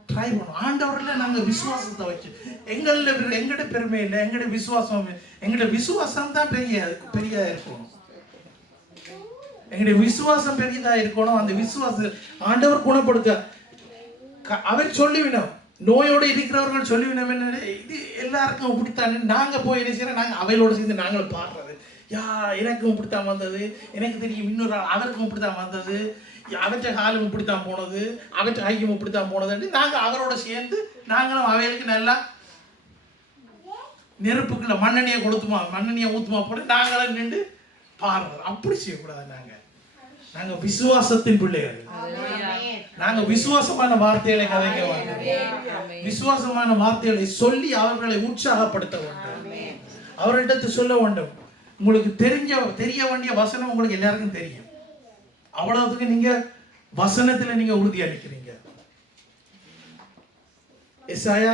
ட்ரை பண்ணுவோம். ஆண்டவர்ல நாங்க விசுவாசத்தை வச்சு எங்கட பெருமை இல்லை, எங்கட விசுவாசம் தான் பெரிய இருக்கணும். எங்களுடைய விசுவாசம் பெரியதா இருக்கணும். அந்த விசுவாசம் ஆண்டவர் குணப்படுத்த அவர் சொல்லிவினோம். நோயோடு இருக்கிறவர்கள் சொல்லிவினோம். என்ன இது எல்லாருக்கும் இப்படித்தானே. நாங்க போய் என்ன செய்யறோம், நாங்க அவையோடு சேர்ந்து நாங்களும் பாடுறது. எனக்கும் இப்படித்தான் வந்தது, எனக்கு தெரியும் இன்னொரு அவருக்கும் இப்படித்தான் வந்தது, அவற்றை காலம் இப்படித்தான் போனது, அவற்றை ஐக்கியம் இப்படித்தான் போனது. நாங்கள் அவரோட சேர்ந்து நாங்களும் அவைகளுக்கு நல்லா நெருப்புக்குள்ள மண்ணெண்ணியை ஊத்துமா போட்டு நாங்களும் நின்று பாடுறது. அப்படி செய்யக்கூடாது. நாங்க விசுவாசத்தின் பிள்ளைகள். நாங்க விசுவாசமான வார்த்தைகளை கதைக்க வேண்டும். விசுவாசமான வார்த்தைகளை சொல்லி அவர்களை உற்சாகப்படுத்த வேண்டும். அவர்களிடத்து சொல்ல வேண்டும். உங்களுக்கு தெரிய வேண்டிய வசனம் உங்களுக்கு எல்லாருக்கும் தெரியும். அவ்வளவுக்கு நீங்க வசனத்துல நீங்க உறுதி அளிக்கிறீங்க. எசாயா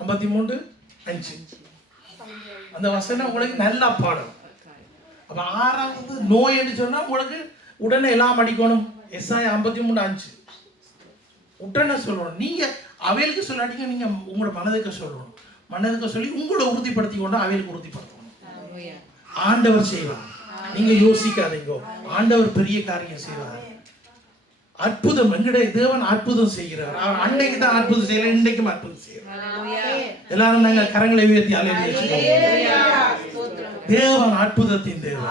53:5 அந்த வசனம் உங்களுக்கு நல்லா பாடும். அப்ப 6வது நோய் என்று சொன்னா உங்களுக்கு உடனே எல்லாம் அடிக்கணும். எசாயா 53:5 உடனே சொல்லணும். நீங்க அவைகளுக்கு சொல்லாட்டீங்க, நீங்க உங்களோட மனதுக்கு சொல்லணும். மனதுக்கு சொல்லி உங்களை உறுதிப்படுத்தி கொண்டு அவைகளுக்கு உறுதிப்படுத்தணும். ஆண்டவர் செய்வார். நீங்க யோசிக்காதீங்க, ஆண்டவர் பெரிய காரியம் செய்வார். அற்புதம் எங்களுடைய தேவன் அற்புதம் செய்கிறார். அவர் அன்னைக்கு தான் அற்புதம் செய்யல, இன்றைக்கும் அற்புதம் செய்கிறார். எல்லாரும் நாங்க கரங்களை உயர்த்தி அல்லேலூயா. தேவன் அற்புதத்தின் தேவன்.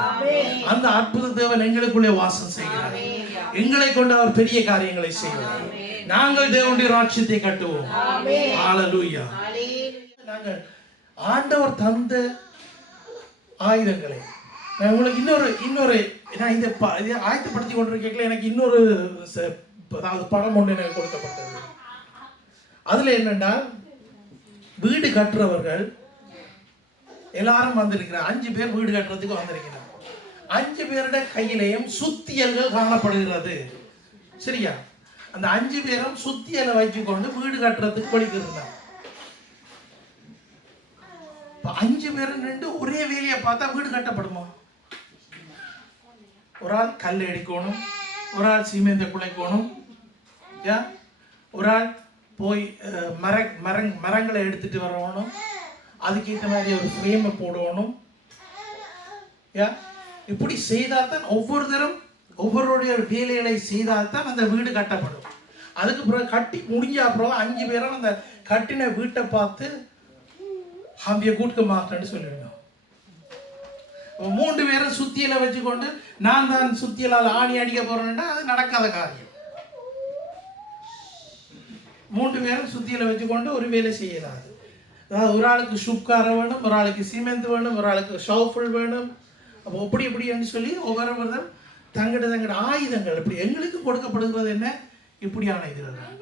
அந்த அற்புத தேவன் எங்களுக்குள்ளே வாசம் செய்கிறார். எங்களை கொண்டு அவர் பெரிய காரியங்களை செய்வார். நாங்கள் தேவனுடைய ராஜ்யத்தை கட்டுவோம். ஹalleluya. நாங்கள் ஆண்டவர் தந்த ஆயுதங்களை நான் உங்களுக்கு இன்னொரு நான் இதை ஆயத்தப்படுத்தி கொண்டிருக்கேன். எனக்கு இன்னொரு படம் ஒன்று எனக்கு கொடுக்கப்பட்டது. அதுல என்னன்னா, வீடு கட்டுறவர்கள் எல்லாரும் வந்திருக்கிறார். 5 பேர் வீடு கட்டுறதுக்கு வந்திருக்கிறார். 5 பேருடைய கையிலையும் சுத்தியல்கள் காணப்படுகிறது. சரியா? அந்த 5 பேரும் சுத்தியலை வச்சுக்கொண்டு வீடு கட்டுறதுக்கு படிக்கிறார். 5 பேரும் நின்று ஒரே வேலையை பார்த்தா வீடு கட்டப்படுமா? ஒரு ஆள் கல் எடுக்கணும், ஒரு ஆள் சீமெந்த குழைக்கணும், ஒரு ஆள் போய் மரங்களை எடுத்துட்டு வரணும், அதுக்கேற்ற மாதிரி ஒரு ஃப்ரேமை போடணும். இப்படி செய்தால் தான் ஒவ்வொருத்தரும் ஒவ்வொருடைய வேலைகளை செய்தால் தான் அந்த வீடு கட்டப்படும். அதுக்கு பிறகு கட்டி முடிஞ்ச அப்புறம் 5 பேரும் அந்த கட்டின வீட்டை பார்த்து ஹம்பிய கூட்டுக்க மாட்டேன்னு சொல்லிடுங்க. 3 பேரும் சுத்தியலை வச்சுக்கொண்டு நான் தான் சுத்தியலால் ஆணி அடிக்க போறேன்னா அது நடக்காத காரியம். 3 பேரும் சுத்தியலை வச்சுக்கொண்டு ஒரு வேலை செய்யலாது. அதாவது ஒரு ஆளுக்கு சுப்கார வேணும், ஒரு ஆளுக்கு சிமெண்ட் வேணும், ஒரு ஆளுக்கு ஷாஃபிள் வேணும். அப்போ இப்படின்னு சொல்லி ஒவ்வொருவரும் தங்கட ஆயுதங்கள் இப்படி எங்களுக்கு கொடுக்கப்படுகிறது என்ன இப்படியான இதுகள் தான்.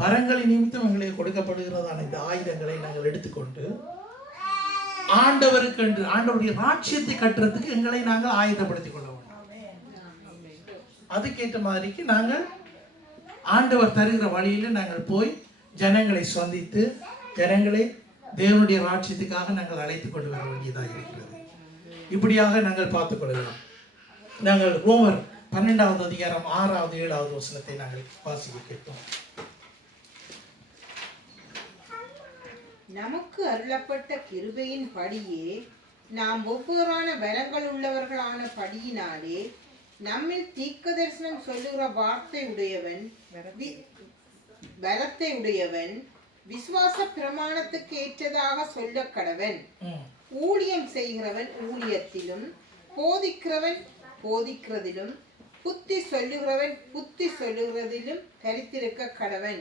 வரங்களின் நிமித்தம் எங்களுக்கு கொடுக்கப்படுகிறதான இந்த ஆயுதங்களை நாங்கள் எடுத்துக்கொண்டு ஆண்டவருக்கு என்று ஆண்டவருடைய ராட்சியத்தை கட்டுறதுக்கு எங்களை நாங்கள் ஆயுதப்படுத்திக் கொள்ள வேண்டும். அதுக்கேற்ற மாதிரிக்கு நாங்கள் ஆண்டவர் தருகிற வழியில நாங்கள் போய் ஜனங்களை சந்தித்து ஜனங்களை தேவனுடைய ராட்சியத்துக்காக நாங்கள் அழைத்துக் கொண்டு வர வேண்டியதாக இருக்கிறது. இப்படியாக நாங்கள் பார்த்துக் கொள்ளலாம். நாங்கள் ரோமர் 12வது அதிகாரம் 6வது 7வது வசனத்தை நாங்கள் வாசிக்க கேட்போம். நமக்கு அருளப்பட்ட கிருபையின் படியே நாம் ஒவ்வொருவரான வரங்கள் உள்ளவர்களான படியினாலே நம்மில் தீர்க்க தரிசனம் சொல்லுகிற வரத்தை உடையவன் விசுவாச பிரமாணத்துக்கு ஏற்றதாக சொல்ல கடவன். ஊழியம் செய்கிறவன் ஊழியத்திலும், போதிக்கிறவன் போதிக்கிறதிலும், புத்தி சொல்லுகிறவன் புத்தி சொல்லுகிறதிலும் கருத்திருக்க கடவன்.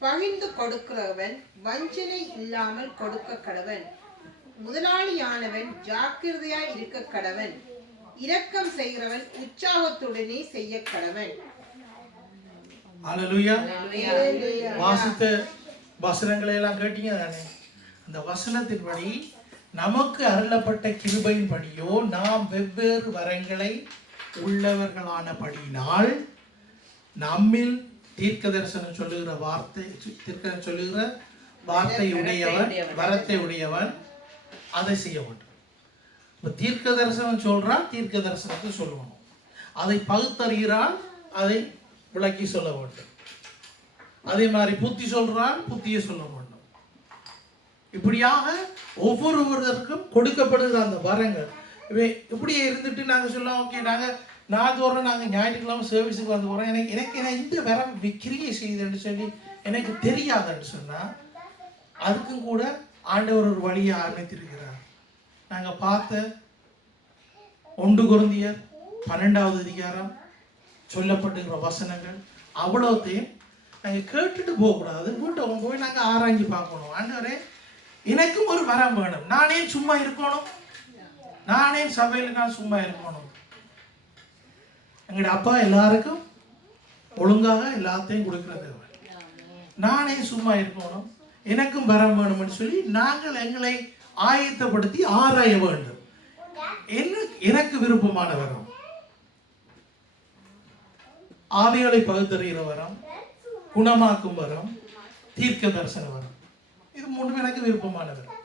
பகிர்ந்து கொடுக்கிறவன் வஞ்சனை இல்லாமல் கொடுக்க கடவன். முதலாளியானவன் ஜாக்கிரதையாய் இருக்க கடவன். இரக்கம் செய்கிறவன் உற்சாகத்துடனே செய்ய கடவன். அல்லேலூயா. வாசித்த வசனங்களை எல்லாம் கேட்டீங்க தானே? அந்த வசனத்தின்படி நமக்கு அருளப்பட்ட கிருபையின் படியோ நாம் வெவ்வேறு வரங்களை உள்ளவர்களான படியினால் நம்மில் தீர்க்க தரிசனம் சொல்லுகிற வார்த்தை உடையவன் வரத்தை உடையவன் அதை செய்ய வேண்டும். இப்போ தீர்க்க தரிசனம் சொல்றான், தீர்க்க தரிசனத்தை சொல்லணும். அதை பகுத்தறிகிறான், அதை விளக்கி சொல்ல வேண்டும். அதே மாதிரி புத்தி சொல்றான், புத்தியை சொல்ல வேண்டும். இப்படியாக ஒவ்வொருவருக்கும் கொடுக்கப்படுகிற அந்த வரங்கள் இப்படியே இருந்துட்டு நாங்கள் சொல்லலாம், ஓகே நாங்கள் நாள்தோறும் நாங்கள் ஞாயிற்றுக்கிழமை சர்வீஸுக்கு வந்து போகிறோம், எனக்கு இந்த வரம் கிரியை செய்யுதுன்னு சொல்லி எனக்கு தெரியாதுன்னு சொன்னால் அதுக்கும் கூட ஆண்டவர் ஒரு வழியை அமைத்திருக்கிறார். நாங்கள் பார்த்த 1 கொரிந்தியர் 12வது அதிகாரம் சொல்லப்பட்டுகிற வசனங்கள் அவ்வளோத்தையும் நாங்கள் கேட்டுட்டு போகக்கூடாது. வீட்டை போய் நாங்கள் ஆராய்ஞ்சு பார்க்கணும். ஆண்டவரே எனக்கும் ஒரு வரம் வேணும், நானே சும்மா இருக்கணும், நானே சபையில் நான் சும்மா இருக்கணும். எங்களுடைய அப்பா எல்லாருக்கும் ஒழுங்காக எல்லாத்தையும் கொடுக்கிறது, நானே சும்மா இருக்கணும், எனக்கும் வரம் வேணும்னு சொல்லி நாங்கள் எங்களை ஆயத்தப்படுத்தி ஆராய வேண்டும். எனக்கு விருப்பமான வரம் ஆவிகளை பகுத்தறிகிற வரம், குணமாக்கும் வரம், தீர்க்க தரிசன வரம். இது 3 எனக்கு விருப்பமான வரம்.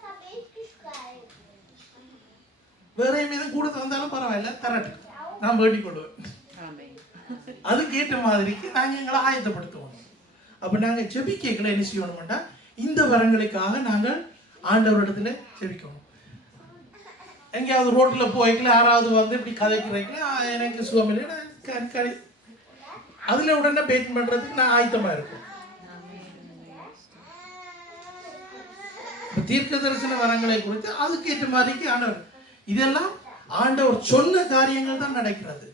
வேற மீதும் கூட தந்தாலும் பரவாயில்ல, தரட்டு நான் வேண்டிக் கொள்வேன். அதுக்கேற்ற மாதிரிக்கு நாங்கள் எங்களை ஆயத்தப்படுத்துவோம். அப்போ நாங்கள் செபிக்கல என்ன செய்யணும்னா இந்த வரங்களுக்காக நாங்கள் ஆண்டவரிடத்துல செபிக்கணும். எங்கேயாவது ரோட்டில் போய்க்கல யாராவது வந்து இப்படி கதைக்கிறீங்களா எனக்கு சுகம் இல்லை, அதில் உடனே பேட் பண்ணுறதுக்கு நான் ஆயத்தமாக இருக்கேன். தீர்க்க தரிசன வரங்களை குறித்து அதுக்கேற்ற மாதிரிக்கு ஆண்டவர் இதெல்லாம் ஆண்டவர் சொன்ன காரியங்கள் தான் நடக்கிறது.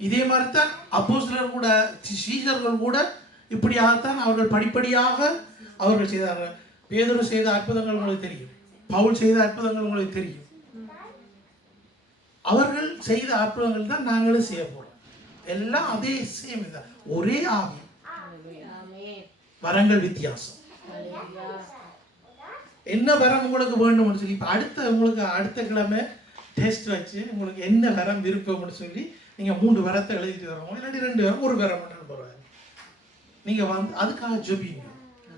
இதே மாதிரி தான் அப்போஸ்தலர் கூட சீஷர்கள் கூட இப்படியாகத்தான் அவர்கள் படிப்படியாக அவர்கள் செய்தார்கள். பேதுரு செய்த அற்புதங்கள் உங்களுக்கு தெரியும், பவுல் செய்த அற்புதங்கள் உங்களுக்கு தெரியும். அவர்கள் செய்த அற்புதங்கள் தான் நாங்களும் செய்ய போறோம். எல்லாம் அதே சேம் தான், ஒரே ஆவி, வரங்கள் வித்தியாசம். என்ன வரம் உங்களுக்கு வேண்டும்னு சொல்லி இப்போ உங்களுக்கு அடுத்த கிழமை டெஸ்ட் வச்சு உங்களுக்கு என்ன வரம் விருப்பம்னு சொல்லி நீங்கள் 3 வரத்தை எழுதிட்டு வரவங்க, இல்லாட்டி 2 வரம் 1 வரம் மட்டும் போகிறாங்க. நீங்கள் வந்து அதுக்காக ஜெபிங்க,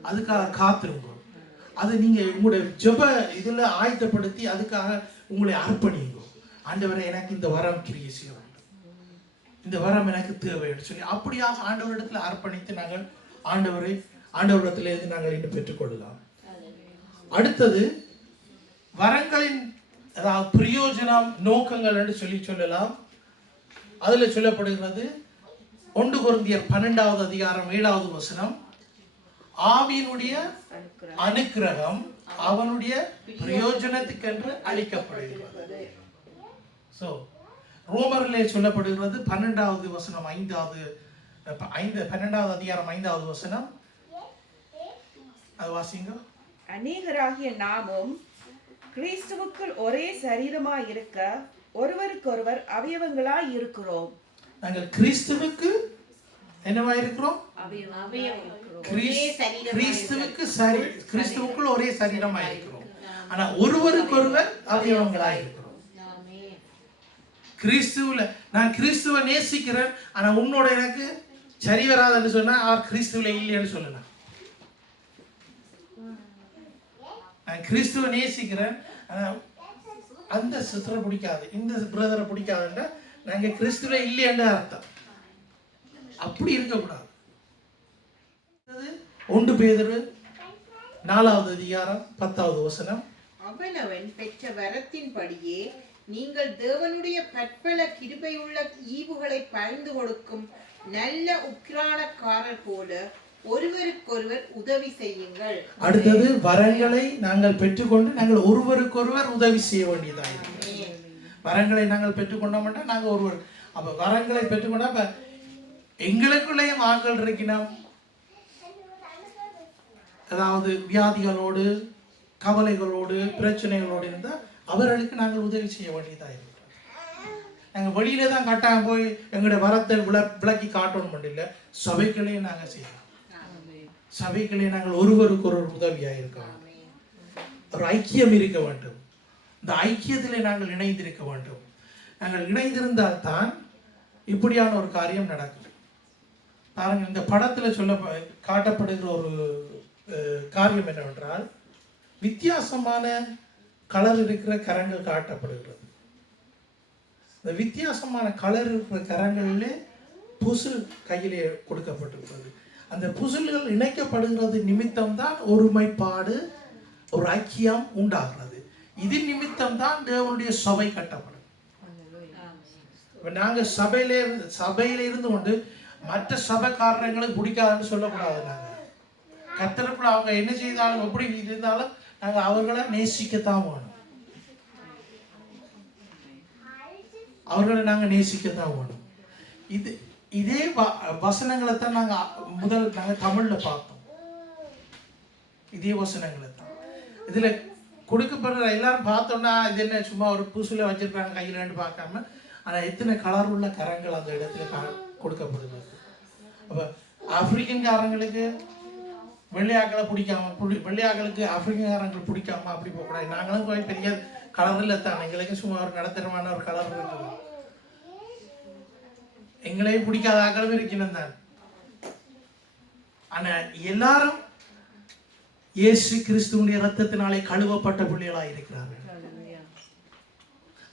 அதுக்காக காத்துருங்க. அதை நீங்கள் உங்களுடைய ஜெப இதில் ஆயத்தப்படுத்தி அதுக்காக உங்களை அர்ப்பணிங்க. ஆண்டவரை எனக்கு இந்த வரம் கிரியை செய்ய வேண்டும், இந்த வரம் எனக்கு தேவைன்னு சொல்லி அப்படியாக ஆண்டவரிடத்தில் அர்ப்பணித்து நாங்கள் ஆண்டவரிடத்திலிருந்து நாங்கள் இன்னும் பெற்றுக்கொள்ளலாம். அடுத்தது வரங்களின் அதாவது பிரயோஜனம் நோக்கங்கள் என்று சொல்லலாம். அதில் சொல்லப்படுகிறது 1 கொரிந்தியர் 12வது அதிகாரம் 7வது வசனம், ஆவியினுடைய அனுக்கிரகம் அவனுடைய பிரயோஜனத்துக்கென்று அளிக்கப்படுகிறது. சோ ரோமரிலே சொல்லப்படுகிறது 12வது வசனம் 12வது அதிகாரம் 5வது வசனம், அது வாசிங்க. அநேகராகிய நாமும் கிறிஸ்துவுக்குள் ஒரே சரீரமாய் இருக்க ஒருவருக்கொருவர் அவயவங்களாய் இருக்கிறோம். நாங்கள் கிறிஸ்துவுக்கு என்னவா இருக்கிறோம்? கிறிஸ்துவுக்குள் ஒரே சரீரமாய் இருக்கிறோம். ஆனா ஒருவருக்கொருவர் அவயவங்களாய் இருக்கிறோம். கிறிஸ்துவுல நான் கிறிஸ்துவை நேசிக்கிறேன், ஆனா உன்னோட எனக்கு சரி வராதுன்னு சொன்னா அவர் கிறிஸ்துவில இல்லைன்னு சொல்லலாம். நான் கிறிஸ்துவை நேசிக்கிறேன், அந்த சிஸ்டரை பிடிக்காது, இந்த பிரதரை பிடிக்காதுன்னா நாங்க கிறிஸ்துவில இல்லைன்னு அர்த்தம். அப்படி இருக்கக்கூடாது. 1 பேதுரு 4வது அதிகாரம் 10வது வசனம், அவனவன் பெற்ற வரத்தின்படியே நீங்கள் தேவனுடைய பற்பல கிருபையுள்ள ஈவுகளை பகிர்ந்து கொடுக்கும் நல்ல உக்கிரானக்காரர் போல ஒருவருக்கொருவர் உதவி செய்யுங்கள். அடுத்தது வரங்களை நாங்கள் பெற்றுக்கொண்டு நாங்கள் ஒருவருக்கொருவர் உதவி செய்ய வேண்டியதாக. வரங்களை நாங்கள் பெற்றுக்கொண்டோம்னா நாங்கள் ஒருவர், அப்ப வரங்களை பெற்றுக்கொண்டா அப்ப எங்களுக்குள்ளேயும் ஆட்கள் இருக்கணும். அதாவது வியாதிகளோடு கவலைகளோடு பிரச்சனைகளோடு இருந்தால் அவர்களுக்கு நாங்கள் உதவி செய்ய வேண்டியதாக இருக்கிறோம். நாங்கள் வெளியில தான் கட்டாயம் போய் எங்களுடைய வரத்தை விளக்கி காட்டணும் இல்லை, சபைகளே நாங்கள் செய்யலாம். சபைகளே நாங்கள் ஒருவருக்கு ஒரு உதவியாக இருக்கோம். ஒரு ஐக்கியம் இருக்க வேண்டும். இந்த ஐக்கியத்திலே நாங்கள் இணைந்திருக்க வேண்டும். நாங்கள் இணைந்திருந்தால் தான் இப்படியான ஒரு காரியம் நடக்கும். பாருங்கள், இந்த படத்தில் காட்டப்படுகிற ஒரு காரியம் என்னவென்றால், வித்தியாசமான கலர் இருக்கிற கரங்கள் காட்டப்படுகிறது. இந்த வித்தியாசமான கலர் இருக்கிற கரங்களிலே புசுல் கையிலே கொடுக்கப்பட்டிருக்கிறது. அந்த புசுல்கள் இணைக்கப்படுகிறது நிமித்தம் தான் ஒருமைப்பாடு, ஒரு ஐக்கியம் உண்டாகிறது. இது நிமித்தம் தான் தேவனுடைய சபை கட்டப்படும். நாங்கள் சபையில இருந்து கொண்டு மற்ற சபைக்காரங்களுக்கு பிடிக்காதுன்னு சொல்லக்கூடாது. நாங்கள் கர்த்தருக்குள்ள அவங்க என்ன செய்தாலும் எப்படி இருந்தாலும் நாங்கள் அவர்களை நேசிக்கத்தான் வேணும். அவர்களை நாங்கள் நேசிக்கத்தான் வேணும். இதே வசனங்களை தான் நாங்கள் தமிழ்ல பார்த்தோம். இதே வசனங்களை தான் இதுல கொடுக்கப்படுற எல்லாரும் பார்த்தோம்னா இது என்ன சும்மா ஒரு புதுசுல வச்சிருக்காங்க கையிலன்னு பார்க்காம, ஆனா எத்தனை கலர் உள்ள கரங்கள் அந்த இடத்துல கொடுக்கப்படுகிறது. அப்ப ஆப்பிரிக்கன்காரங்களுக்கு வெள்ளையாக்களை பிடிக்காம, வெள்ளையாக்களுக்கு ஆப்பிரிக்கன்காரங்களுக்கு பிடிக்காம அப்படி போகக்கூடாது. நாங்களும் போய் பெரிய கலரில் தான், எங்களுக்கு சும்மா ஒரு நடத்தரமான ஒரு கலர் இருக்குது. எங்களையும் பிடிக்காத ஆக்களும் இருக்கணும் தான். ஆனா எல்லாரும் இயேசு கிறிஸ்துவினுடைய இரத்தத்தினாலே கழுவப்பட்ட பிள்ளைகளாக இருக்கிறார்கள்.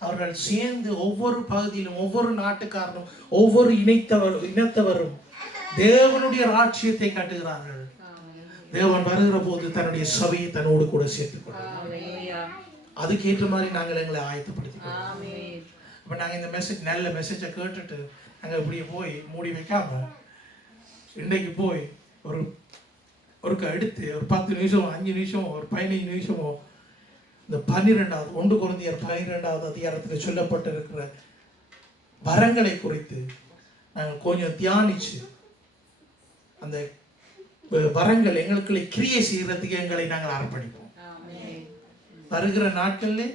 அவர்கள் சேர்ந்து ஒவ்வொரு பகுதியிலும் ஒவ்வொரு நாட்டுக்காரனும் ஒவ்வொரு இனத்தவரும் தேவனுடைய ராஜ்யத்தை கட்டுகிறார்கள். தேவன் வருகிற போது தன்னுடைய சபையை தன்னோடு கூட சேர்த்துக் கொள்கிறார். அதுக்கு ஏற்ற மாதிரி நாங்கள் எங்களை ஆயத்தப்படுத்திக்கிறோம். இப்ப நாங்க இந்த நல்ல மெசேஜை கேட்டுட்டு நாங்க இப்படியே போய் மூடி வைக்காம இன்னைக்கு போய் ஒரு எடுத்து ஒரு 10 நிமிஷம் 5 நிமிஷம் ஒரு 15 நிமிஷமோ இந்த 12வது 1 கொரிந்தியர் 12வது அதிகாரத்தில் சொல்லப்பட்டிருக்கிற வரங்களை குறித்து நாங்கள் கொஞ்சம் தியானிச்சு அந்த வரங்கள் எங்களுக்குள்ளே கிரியை செய்யறதுக்கு எங்களை நாங்கள் அர்ப்பணிப்போம். வருகிற நாட்களிலே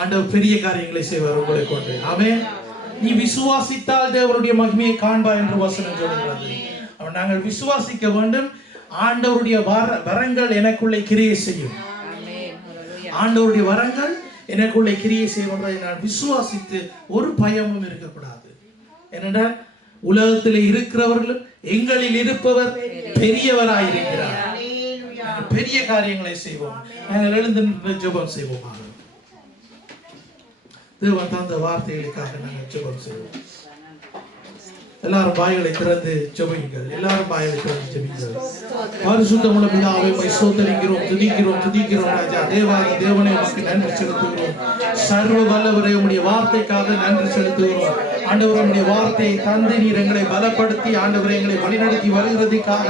ஆண்டவர் பெரிய காரியங்களை செய்வார் உங்களை கொண்டு. ஆமென். நீ விசுவாசித்தால் தேவனுடைய மகிமையை காண்பாய் என்று வசனம் சொல்கிறது. நாங்கள் விசுவாசிக்க வேண்டும். ஆண்டவருடைய வரங்கள் எனக்குள்ளே கிரியை செய்யும். ஆண்டவருடைய வரங்கள் எனக்குள்ளே கிரியை செய்யும். நான் விசுவாசித்து ஒரு பயமும் இருக்கக்கூடாது. ஏனென்றால் உலகத்தில் இருக்கிறவர்களும் எங்களில் இருப்பவர் பெரியவராயிருக்கிறார். பெரிய காரியங்களை செய்வோம். நாங்கள் எழுந்து ஜெபம் செய்வோம். தேவன் தந்த வார்த்தைகளுக்காக நாங்கள் ஜெபம் செய்வோம். எல்லாரும் வாய்களை திறந்து ஜெபியுங்கள். எல்லாரும் வாய்களை திறந்து ஜெபியுங்கள். பரிசுத்தமுள்ள பிதாவே, உம்மை ஸ்தோத்திரிக்கிறோம், துதிக்கிறோம் ராஜா. தேவனே, உமக்கு நன்றி செலுத்துகிறோம். சர்வ வல்லவரே, உம்முடைய வார்த்தைக்காக நன்றி செலுத்துகிறோம். ஆண்டவரே உம்முடைய வார்த்தையை தந்து நீர் எங்களை பலப்படுத்தி ஆண்டவரே எங்களை வழிநடத்தி வருகிறதுக்காக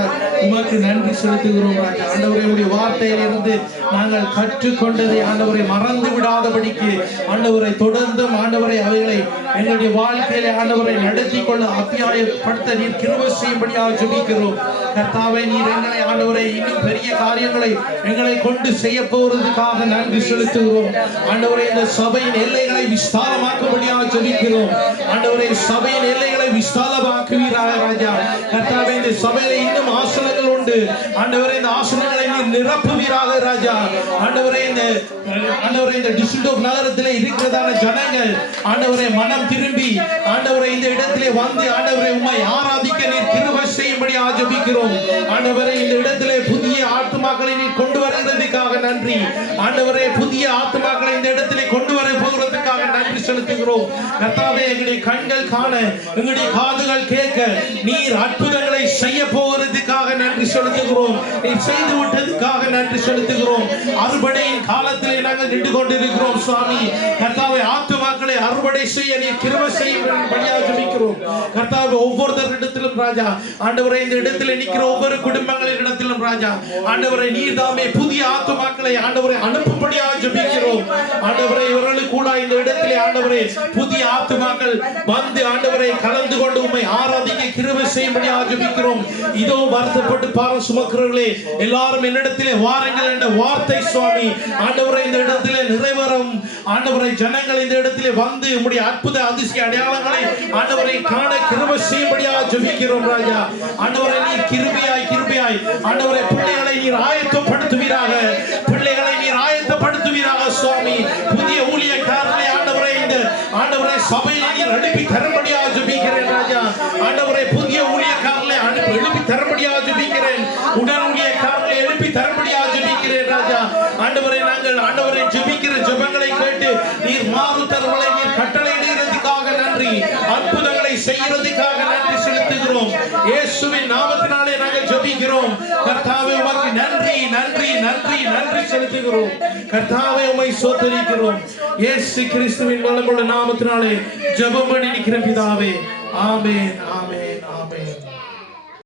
உமக்கு நன்றி செலுத்துகிறோம் ராஜா. ஆண்டவரே உம்முடைய வார்த்தையிலிருந்து நாங்கள் கற்றுக்கொண்டதை ஆண்டவரை மறந்து விடாதபடிக்கு ஆண்டவரை தொடர்ந்தும் ஆண்டவரை அவைகளை எங்களுடைய வாழ்க்கையிலே ஆண்டவரை நடத்தி கொள்ள அத்தியாயப்படுத்த நீர் கிருபை செய்யும்படியாக ஜெபிக்கிறோம். கர்த்தாவே நீர் எங்களை ஆண்டவரை இன்னும் பெரிய காரியங்களை எங்களை கொண்டு செய்ய போவதற்காக நன்றி செலுத்துகிறோம். ஆண்டவரே இந்த சபையின் எல்லைகளை விஸ்தாரமாக்கும்படியாக ஜெபிக்கிறோம். ஆண்டவரே சபையின் எல்லைகளை விஸ்தாரமாக்குவீராக ராஜா. கர்த்தாவே இந்த சபையில இன்னும் ஆசனங்கள் உண்டு. ஆண்டவரே இந்த ஆசனங்களை நீர் நிரப்புவீராக ராஜா. ஆண்டவரே இந்த டிஸ்ட்ரிக்ட் நகரத்திலே இருக்கிறதான ஜனங்கள் ஆண்டவரே மனம் திரும்பி ஆண்டவரே இந்த இடத்திலே வந்து ஆண்டவரே உம்மை ஆராதிக்க நீர் கிருபை செய்யும்படியாக ஜெபிக்கிறோம். ஆண்டவரே இந்த இடத்திலே புதிய ஆத்துமாக்களை நீர் கொண்டு வருகிறதுக்காக நன்றி. ஆண்டவரே புதிய ஆத்துமாக்களை இந்த இடத்திலே கொண்டு வர போகிறதுக்காக நன்றி செலுத்துகிறோம். கர்த்தாவே எங்களுடைய கண்கள் காண எங்களுடைய காதுகள் கேட்க நீர் அற்புதங்களை செய்ய போகிறதுக்காக நன்றி செலுத்துகிறோம். நீர் செய்து விட்டதுக்காக நன்றி செலுத்துகிறோம். அறுவடையின் காலத்திலே நாங்கள் நின்று கொண்டிருக்கிறோம் சுவாமி. கர்த்தாவே ஆத்துமாக்களை அறுவடை செய்ய நீர் கிருபை செய்யும்படியாக ஜெபிக்கிறோம். கர்த்தாவே ஒவ்வொருத்தரிடத்திலும் ராஜா ஆண்டவரே இந்த இடத்திலே நிற்கிற ஒவ்வொரு குடும்பங்களின் இடத்திலும் ராஜா ஆண்டவரே நீர் தாமே புதிய ஆத்துமாக்களை ஆண்டவரே அனுப்பும்படியாக ஜெபிக்கிறோம். ஆண்டவரே இவர்களுக்கு கூட இந்த இடத்திலே ஆண்டவரே புதிய ஆத்துமாக்கள் வந்து ஆண்டவரை கலந்து கொண்டு உம்மை ஆராதிக்க கிருபை செய்யும்படியாக ஜெபிக்கிறோம். இதோ வருத்தப்பட்டு பாரம் சுமக்கிறவர்களே எல்லாரும் என்னிடத்திலே வாருங்கள் என்ற வார்த்தை சுவாமி ஆண்டவரை இந்த இடத்திலே நிறைவேறும். ஆண்டவரை ஜனங்கள் இந்த இடத்திலே வந்து உம்முடைய அற்புத அதிசய அடையாளங்களை ஆண்டவரை காண கிருபை செய்யும்படியாக ஜெபிக்கிறோம் ராஜா. ஆண்டவரை நீர் கிருபையாய் ஆண்டவரை பிள்ளைகளை நீர் ஆயத்தப்படுத்துவீராக. பிள்ளைகளை நீர் ஆயத்தப்படுத்துவீராக சுவாமி. புதிய ஊழியக்காரர்களை ஆண்டவரை இந்த ஆண்டவரை சபையை நீர் எழுப்பி தரும்படியாக ஜெபிக்கிறேன் ராஜா. ஆண்டவரை புதிய ஊழியக்காரர்களை எழுப்பி தரும்படியாக ஜெபிக்கிறேன். உடன் ஊழியக்காரர்களை எழுப்பி தரும்படியாக ஜெபிக்கிறேன் ராஜா. ஆண்டவரை நாங்கள் ஆண்டவரை ஜெபிக்கிற ஜெபங்களை கேட்டு நீர் மாறுதல்களை நீர் கட்டளையிடுகிறதுக்காக நன்றி. அற்புதங்களை செய்கிறதுக்காக நன்றி செலுத்துகிறோம். இயேசுவின் நாமத்தினாலே நாங்கள் ஜெபிக்கிறோம். கர்த்தாவே உமக்கு நன்றி நன்றி நன்றி நன்றி செலுத்துகிறோம். கர்த்தாவே உம்மை ஸ்தோத்திரிக்கிறோம். இயேசு கிறிஸ்துவின் வல்லமையுள்ள நாமத்தினாலே ஜெபம் பண்ணி நிற்கிற பிதாவே. ஆமென் ஆமென் ஆமென்.